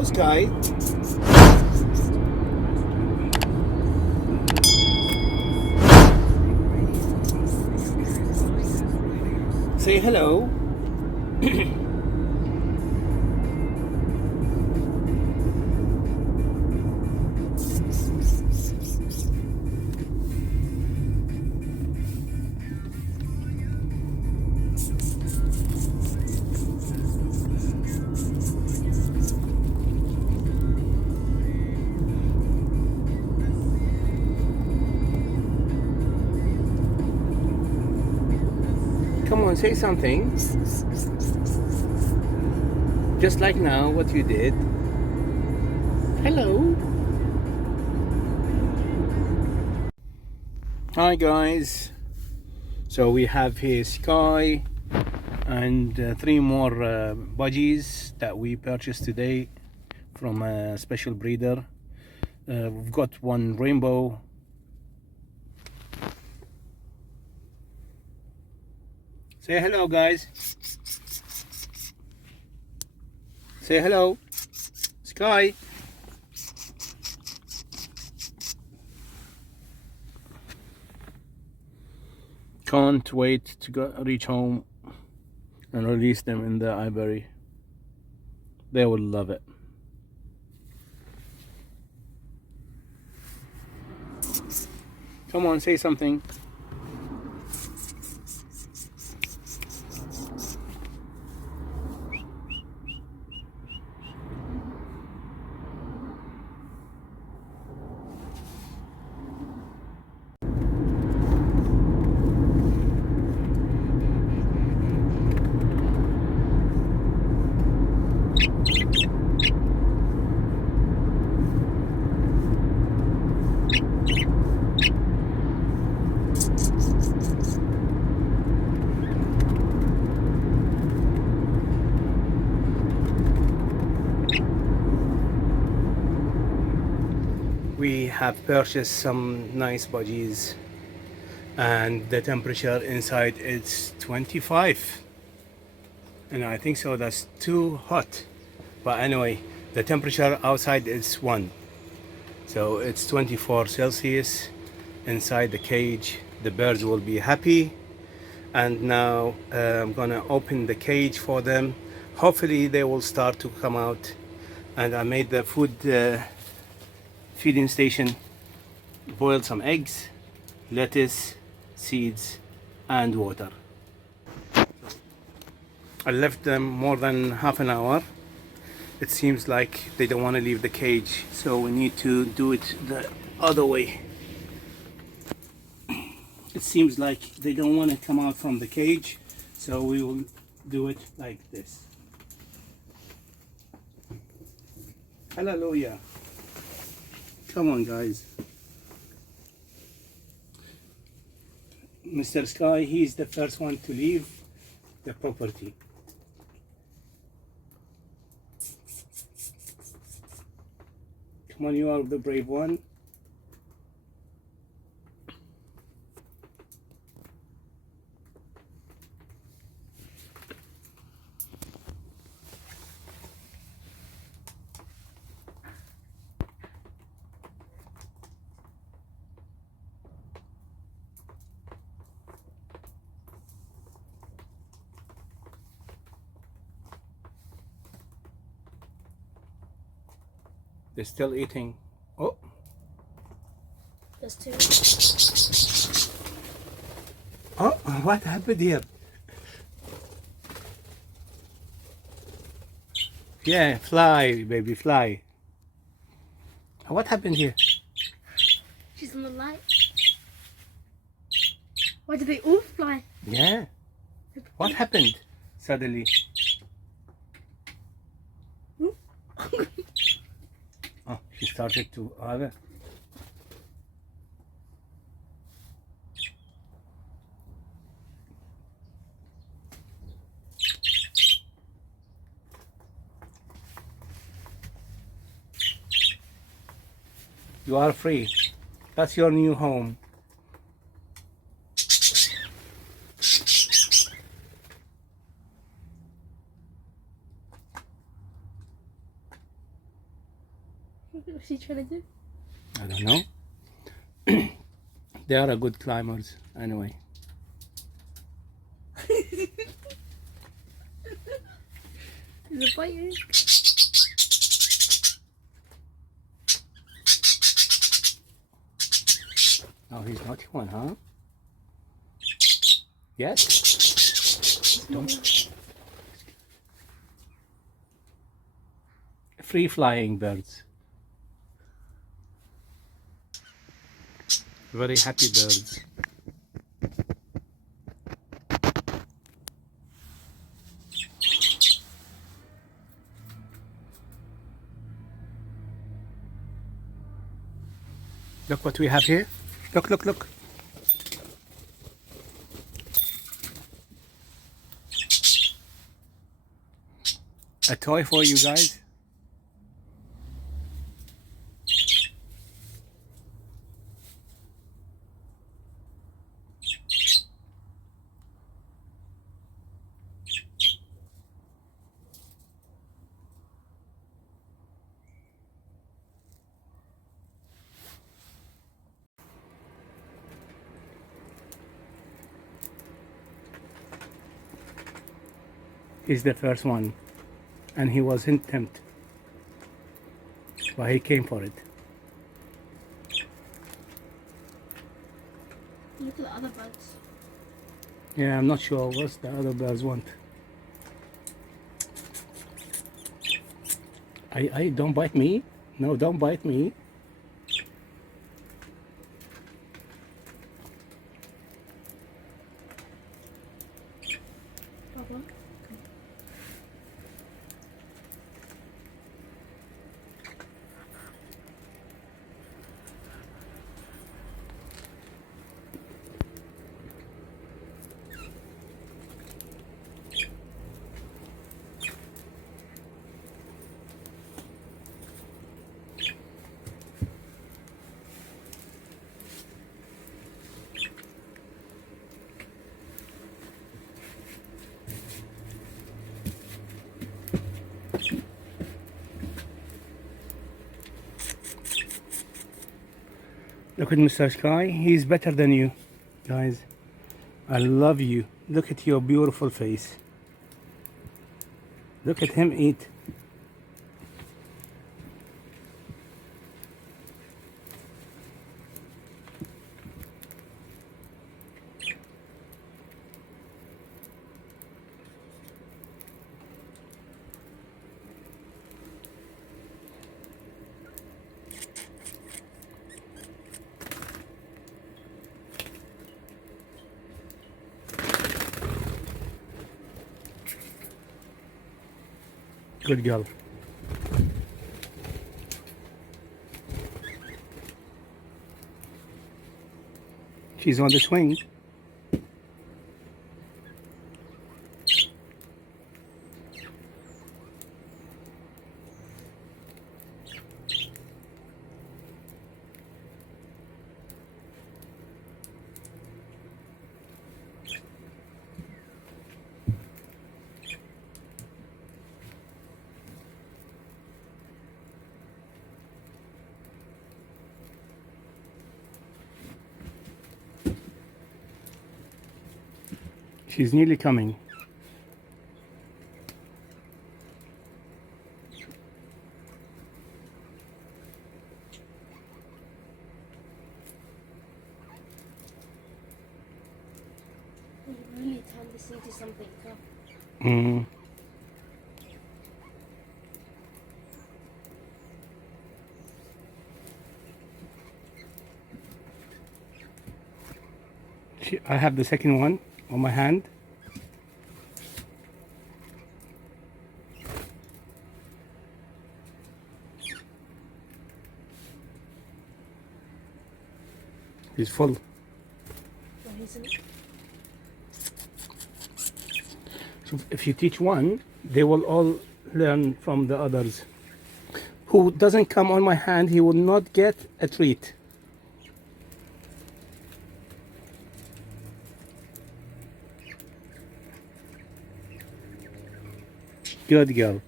Hello, Sky. Say hello. Come on, say something. Just like now, what you did. Hello. Hi guys. So we have here Sky and 3 more budgies that we purchased today from a special breeder. We've got one rainbow. Say hello, guys. Say hello, Sky. Can't wait to reach home and release them in the aviary. They will love it. Come on, say something. We have purchased some nice budgies and the temperature inside is 25, and I think so that's too hot, but anyway the temperature outside is 1, so it's 24 Celsius inside the cage. The birds will be happy, and now I'm gonna open the cage for them. Hopefully they will start to come out, and I made the food feeding station, boiled some eggs, lettuce, seeds and water. I left them more than half an hour. It seems like they don't want to leave the cage, so we need to do it the other way. It seems like they don't want to come out from the cage, so we will do it like this. Hallelujah. Come on, guys. Mr. Sky, he's the first one to leave the property. Come on, you are the brave one. They're still eating. Oh, There's 2. oh, what happened here? Yeah, fly, baby, fly. What happened here? She's on the light. Why did they all fly? Yeah. What happened suddenly? Oh, she started to other. You are free. That's your new home. What's she trying to do? I don't know. They are a good climbers anyway. Is it biting? Oh, he's not one, huh? Yes. Don't. Free flying birds. Very happy birds. Look what we have here. Look, look, look. A toy for you guys. He's the first one, and he wasn't tempted, but he came for it. Look at the other birds. Yeah, I'm not sure what the other birds want. I don't bite me. No, don't bite me. Papa. Look at Mr. Sky. He's better than you, guys. I love you. Look at your beautiful face. Look at him eat. Good girl. She's on the swing. She's nearly coming. You really turn this into something. Huh? Mm. I have the second one on my hand. He's full. Well, isn't it? So if you teach one, they will all learn from the others. Who doesn't come on my hand, he will not get a treat. Good girl.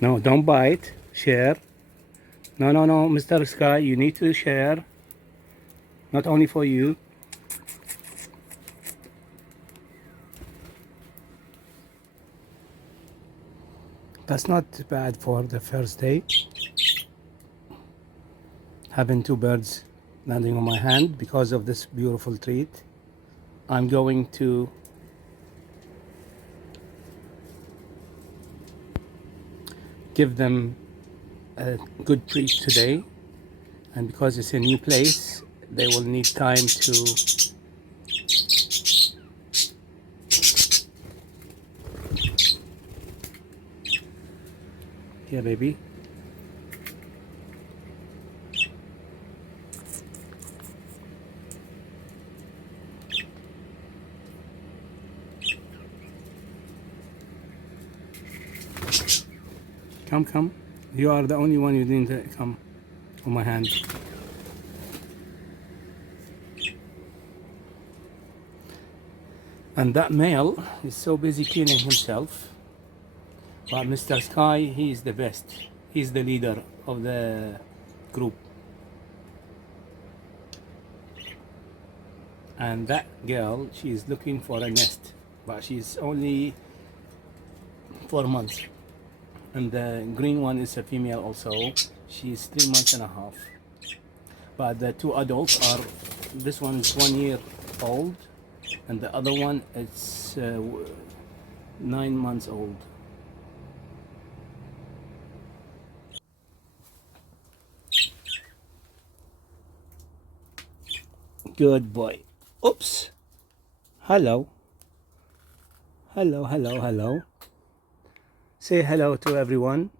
No, don't bite. Share. No, no, no, Mr. Sky, you need to share. Not only for you. That's not bad for the first day. Having two birds landing on my hand because of this beautiful treat. I'm going to give them a good treat today, and because it's a new place, they will need time to yeah, baby. Come, come. You are the only one you didn't come on my hand. And that male is so busy cleaning himself. But Mr. Sky, he is the best. He's the leader of the group. And that girl, she is looking for a nest. But she's only 4 months. And the green one is a female also. She's 3 months and a half. But the two adults are, this one is 1 year old, and the other one is 9 months old. Good boy. Oops. Hello. Hello, hello, hello. Say hello to everyone.